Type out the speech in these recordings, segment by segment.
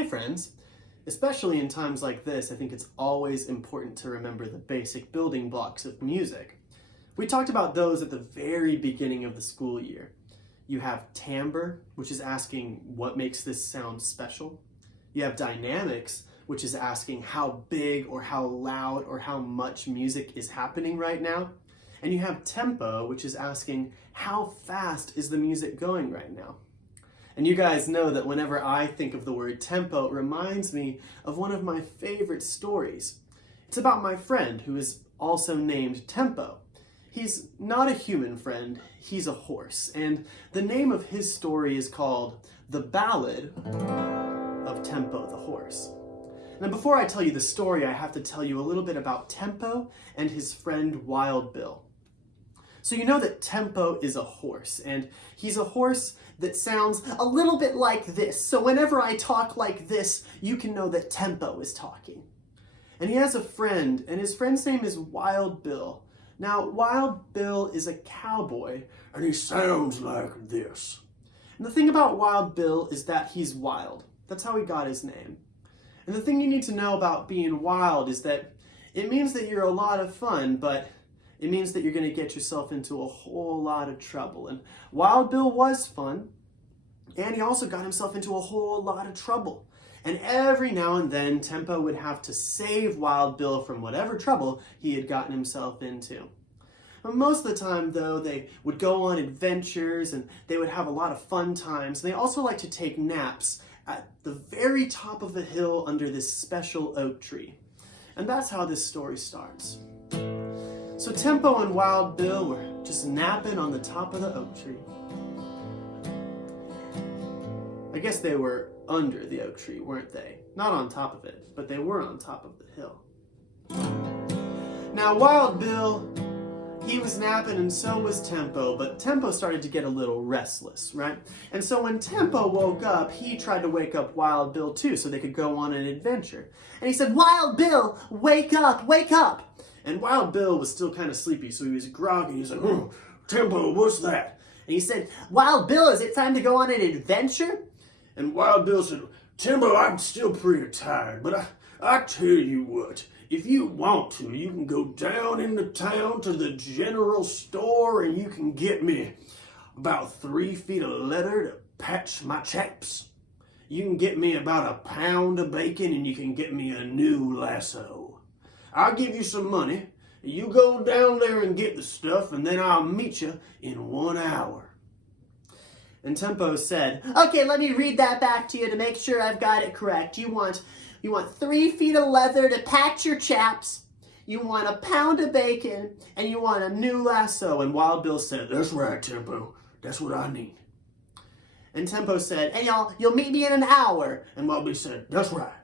Hey friends! Especially in times like this, I think it's always important to remember the basic building blocks of music. We talked about those at the very beginning of the school year. You have timbre, which is asking what makes this sound special. You have dynamics, which is asking how big or how loud or how much music is happening right now. And you have tempo, which is asking how fast is the music going right now. And you guys know that whenever I think of the word tempo, it reminds me of one of my favorite stories. It's about my friend who is also named Tempo. He's not a human friend, he's a horse. And the name of his story is called The Ballad of Tempo the Horse. Now before I tell you the story, I have to tell you a little bit about Tempo and his friend Wild Bill. So you know that Tempo is a horse, and he's a horse that sounds a little bit like this. So whenever I talk like this, you can know that Tempo is talking. And he has a friend, and his friend's name is Wild Bill. Now, Wild Bill is a cowboy, and he sounds like this. And the thing about Wild Bill is that he's wild. That's how he got his name. And the thing you need to know about being wild is that it means that you're a lot of fun, but it means that you're going to get yourself into a whole lot of trouble. And Wild Bill was fun, and he also got himself into a whole lot of trouble. And every now and then, Tempo would have to save Wild Bill from whatever trouble he had gotten himself into. And most of the time, though, they would go on adventures, and they would have a lot of fun times. They also like to take naps at the very top of a hill under this special oak tree. And that's how this story starts. So Tempo and Wild Bill were just napping on the top of the oak tree. I guess they were under the oak tree, weren't they? Not on top of it, but they were on top of the hill. Now Wild Bill, he was napping and so was Tempo, but Tempo started to get a little restless, right? And so when Tempo woke up, he tried to wake up Wild Bill too so they could go on an adventure. And he said, "Wild Bill, wake up, wake up!" And Wild Bill was still kind of sleepy, so he was groggy. He was like, "Oh, Tempo, what's that?" And he said, "Wild Bill, is it time to go on an adventure?" And Wild Bill said, "Tempo, I'm still pretty tired, but I tell you what, if you want to, you can go down into town to the general store and you can get me about 3 feet of leather to patch my chaps. You can get me about a pound of bacon and you can get me a new lasso. I'll give you some money. You go down there and get the stuff, and then I'll meet you in 1 hour." And Tempo said, "Okay, let me read that back to you to make sure I've got it correct. You want 3 feet of leather to patch your chaps. You want a pound of bacon, and you want a new lasso." And Wild Bill said, "That's right, Tempo. That's what I need." And Tempo said, "And you'll meet me in an hour." And Wild Bill said, "That's right."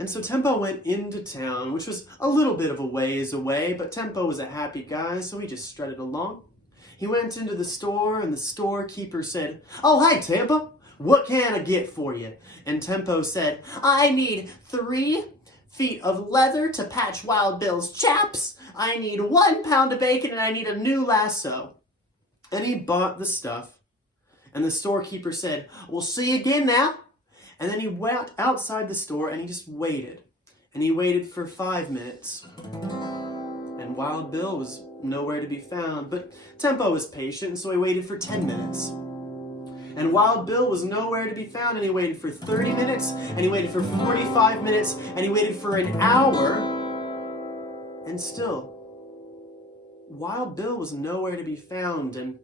And so Tempo went into town, which was a little bit of a ways away, but Tempo was a happy guy, so he just strutted along. He went into the store, and the storekeeper said, "Oh, hi, Tempo. What can I get for you?" And Tempo said, "I need 3 feet of leather to patch Wild Bill's chaps. I need 1 pound of bacon, and I need a new lasso." And he bought the stuff, and the storekeeper said, "We'll see you again now." And then he went outside the store and he just waited. And he waited for 5 minutes. And Wild Bill was nowhere to be found. But Tempo was patient, so he waited for 10 minutes. And Wild Bill was nowhere to be found, and he waited for 30 minutes, and he waited for 45 minutes, and he waited for an hour. And still, Wild Bill was nowhere to be found. And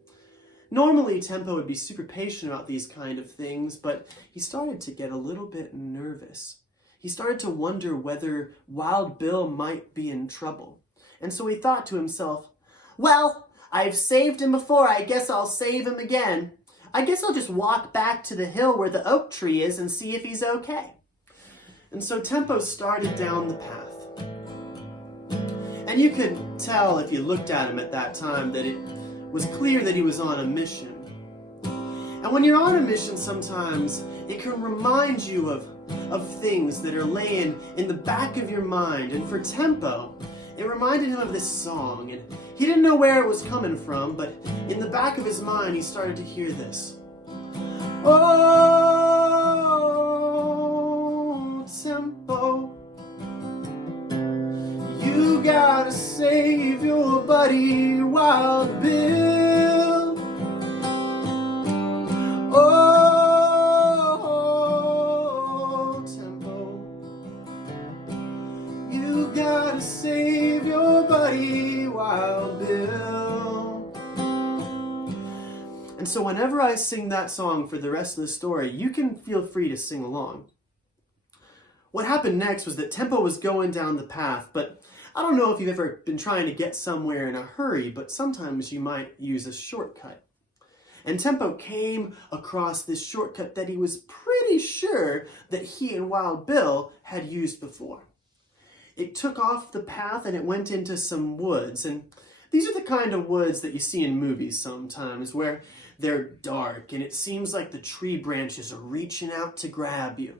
normally, Tempo would be super patient about these kind of things, but he started to get a little bit nervous. He started to wonder whether Wild Bill might be in trouble. And so he thought to himself, "Well, I've saved him before, I guess I'll save him again. I guess I'll just walk back to the hill where the oak tree is and see if he's okay." And so Tempo started down the path. And you could tell if you looked at him at that time that it was clear that he was on a mission. And when you're on a mission, sometimes it can remind you of things that are laying in the back of your mind. And for Tempo, it reminded him of this song. And he didn't know where it was coming from, but in the back of his mind, he started to hear this. "Oh, buddy, Wild Bill. Oh, Tempo, you gotta save your buddy, Wild Bill. And so whenever I sing that song for the rest of the story, you can feel free to sing along. What happened next was that Tempo was going down the path, but I don't know if you've ever been trying to get somewhere in a hurry, but sometimes you might use a shortcut. And Tempo came across this shortcut that he was pretty sure that he and Wild Bill had used before. It took off the path and it went into some woods, and these are the kind of woods that you see in movies sometimes, where they're dark and it seems like the tree branches are reaching out to grab you.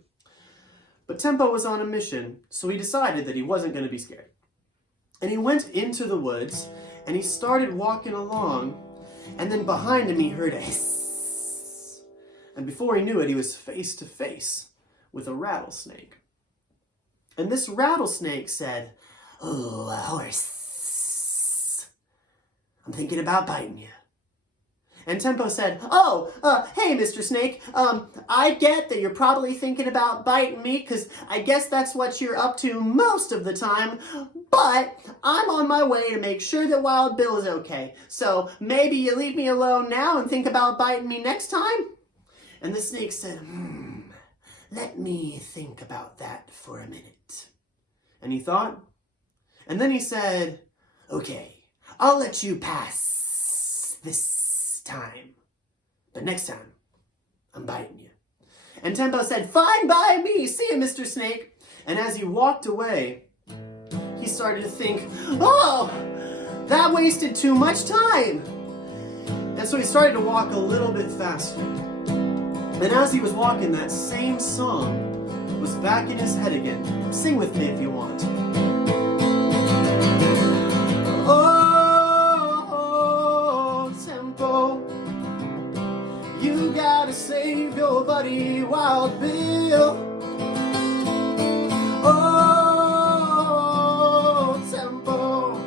But Tempo was on a mission, so he decided that he wasn't going to be scared. And he went into the woods, and he started walking along, and then behind him he heard a hiss. And before he knew it, he was face to face with a rattlesnake. And this rattlesnake said, "Oh, a horse. I'm thinking about biting you." And Tempo said, "Oh, hey, Mr. Snake, I get that you're probably thinking about biting me, because I guess that's what you're up to most of the time, but I'm on my way to make sure that Wild Bill is okay. So maybe you leave me alone now and think about biting me next time?" And the snake said, "Let me think about that for a minute." And he thought, and then he said, "Okay, I'll let you pass this time, but next time, I'm biting you." And Tempo said, "Fine by me, see you, Mr. Snake." And as he walked away, he started to think, "Oh, that wasted too much time." And so he started to walk a little bit faster. And as he was walking, that same song was back in his head again. Sing with me if you want. You gotta save your buddy, Wild Bill. Oh, Tempo,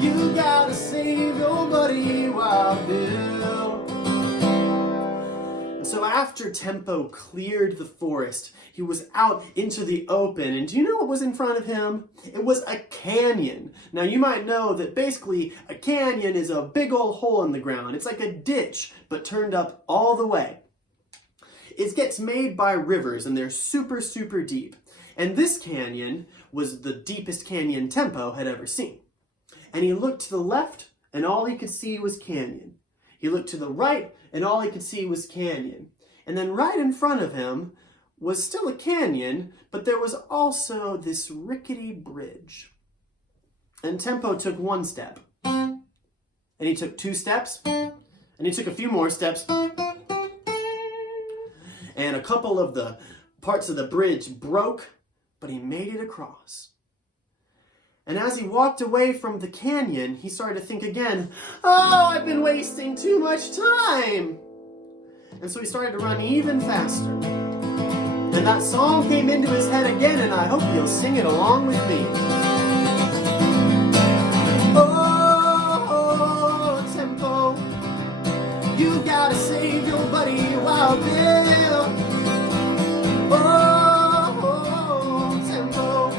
you gotta save your buddy, Wild Bill. And so after Tempo cleared the forest, he was out into the open, and do you know what was in front of him? It was a canyon. Now you might know that basically a canyon is a big old hole in the ground. It's like a ditch, but turned up all the way. It gets made by rivers, and they're super, super deep. And this canyon was the deepest canyon Tempo had ever seen. And he looked to the left, and all he could see was canyon. He looked to the right, and all he could see was canyon. And then right in front of him was still a canyon, but there was also this rickety bridge. And Tempo took one step, and he took 2 steps, and he took a few more steps, and a couple of the parts of the bridge broke, but he made it across. And as he walked away from the canyon, he started to think again, "Oh, I've been wasting too much time." And so he started to run even faster. And that song came into his head again, and I hope you'll sing it along with me. Oh, Tempo, you gotta save your buddy, Wild Bill. Oh, Tempo,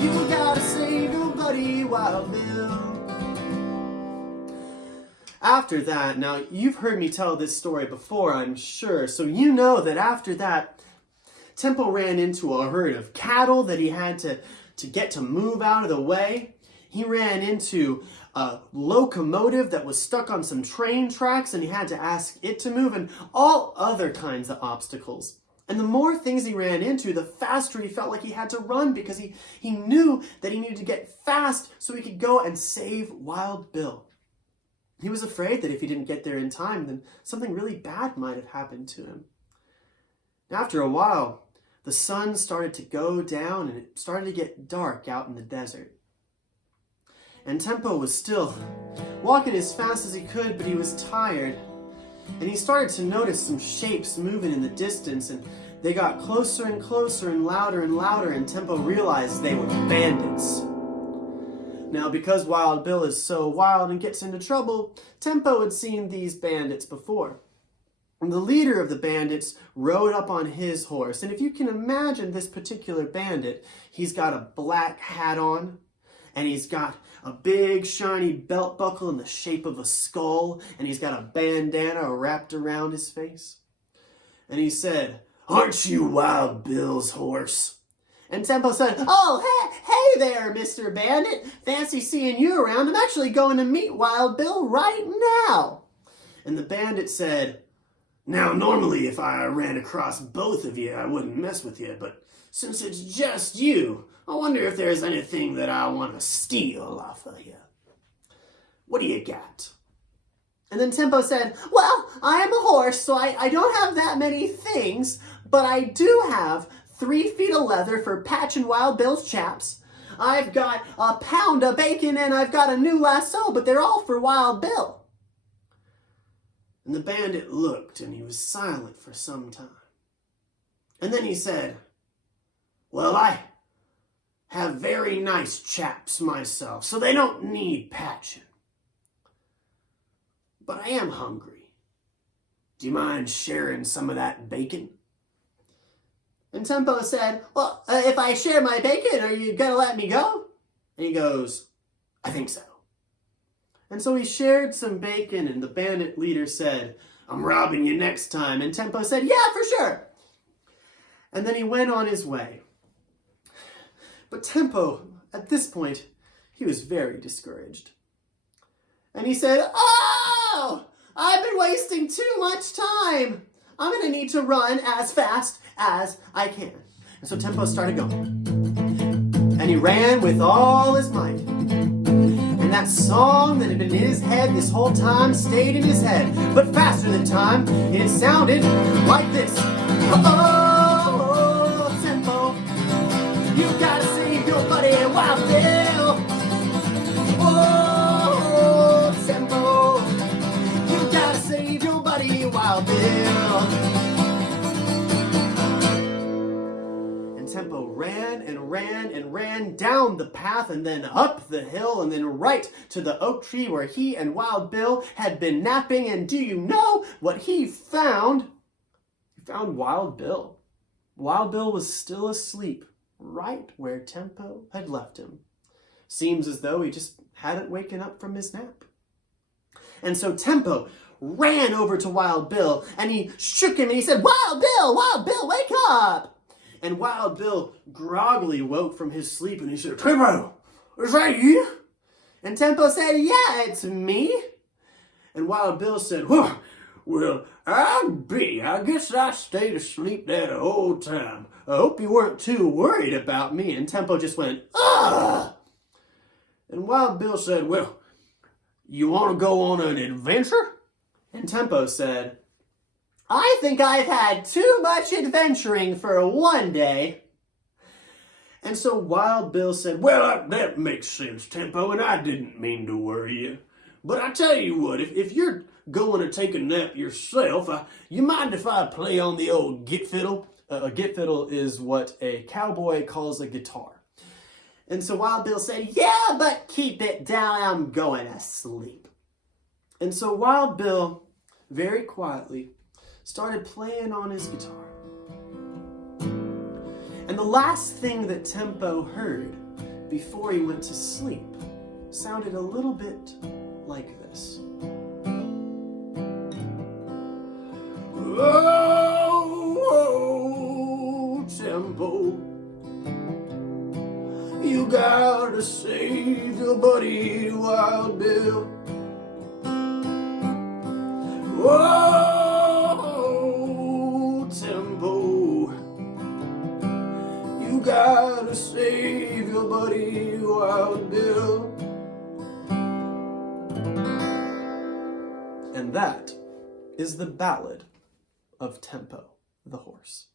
you gotta save your buddy, Wild Bill. After that, now you've heard me tell this story before, I'm sure, so you know that after that, Tempo ran into a herd of cattle that he had to get to move out of the way. He ran into a locomotive that was stuck on some train tracks and he had to ask it to move, and all other kinds of obstacles. And the more things he ran into, the faster he felt like he had to run, because he knew that he needed to get fast so he could go and save Wild Bill. He was afraid that if he didn't get there in time, then something really bad might have happened to him. After a while, the sun started to go down and it started to get dark out in the desert. And Tempo was still walking as fast as he could, but he was tired. And he started to notice some shapes moving in the distance, and they got closer and closer and louder, and Tempo realized they were bandits. Now, because Wild Bill is so wild and gets into trouble, Tempo had seen these bandits before. And the leader of the bandits rode up on his horse. And if you can imagine this particular bandit, he's got a black hat on, and he's got a big shiny belt buckle in the shape of a skull, and he's got a bandana wrapped around his face. And he said, "Aren't you Wild Bill's horse?" And Tempo said, "Oh, hey there, Mr. Bandit. Fancy seeing you around. I'm actually going to meet Wild Bill right now." And the bandit said, "Now, normally if I ran across both of you, I wouldn't mess with you, but since it's just you, I wonder if there's anything that I want to steal off of you. What do you got?" And then Tempo said, "Well, I am a horse, so I don't have that many things, but I do have 3 feet of leather for patching Wild Bill's chaps. I've got a pound of bacon, and I've got a new lasso, but they're all for Wild Bill." And the bandit looked, and he was silent for some time. And then he said, "Well, I have very nice chaps myself, so they don't need patching. But I am hungry. Do you mind sharing some of that bacon?" And Tempo said, "Well, if I share my bacon, are you going to let me go?" And he goes, "I think so." And so he shared some bacon, and the bandit leader said, "I'm robbing you next time." And Tempo said, "Yeah, for sure." And then he went on his way. But Tempo, at this point, he was very discouraged. And he said, "Oh, I've been wasting too much time. I'm going to need to run as fast as I can." And so Tempo started going. And he ran with all his might. And that song that had been in his head this whole time stayed in his head, but faster than time. And it sounded like this. "Oh, Tempo, you gotta save your buddy Wild Bill. Oh, Tempo, you gotta save your buddy Wild Bill." And Tempo ran and ran and ran down the path, and then up the hill, and then right to the oak tree where he and Wild Bill had been napping. And do you know what he found? He found Wild Bill. Wild Bill was still asleep right where Tempo had left him. Seems as though he just hadn't waken up from his nap. And so Tempo ran over to Wild Bill, and he shook him, and he said, Wild Bill, wake up!" And Wild Bill groggily woke from his sleep, and he said, "Tempo, is that you?" And Tempo said, "Yeah, it's me." And Wild Bill said, "Well, I guess I stayed asleep that whole time. I hope you weren't too worried about me." And Tempo just went, "Ugh!" And Wild Bill said, "Well, you want to go on an adventure?" And Tempo said, "I think I've had too much adventuring for one day." And so Wild Bill said, "Well, that makes sense, Tempo, and I didn't mean to worry you. But I tell you what, if you're going to take a nap yourself, you mind if I play on the old git fiddle?" A git fiddle is what a cowboy calls a guitar. And so Wild Bill said, "Yeah, but keep it down, I'm going to sleep." And so Wild Bill, very quietly, started playing on his guitar. And the last thing that Tempo heard before he went to sleep sounded a little bit like this. "Oh, Tempo, you gotta save your buddy Wild Bill. Oh, Tempo, you gotta save your buddy Wild Bill." And that is the Ballad of Tempo the Horse.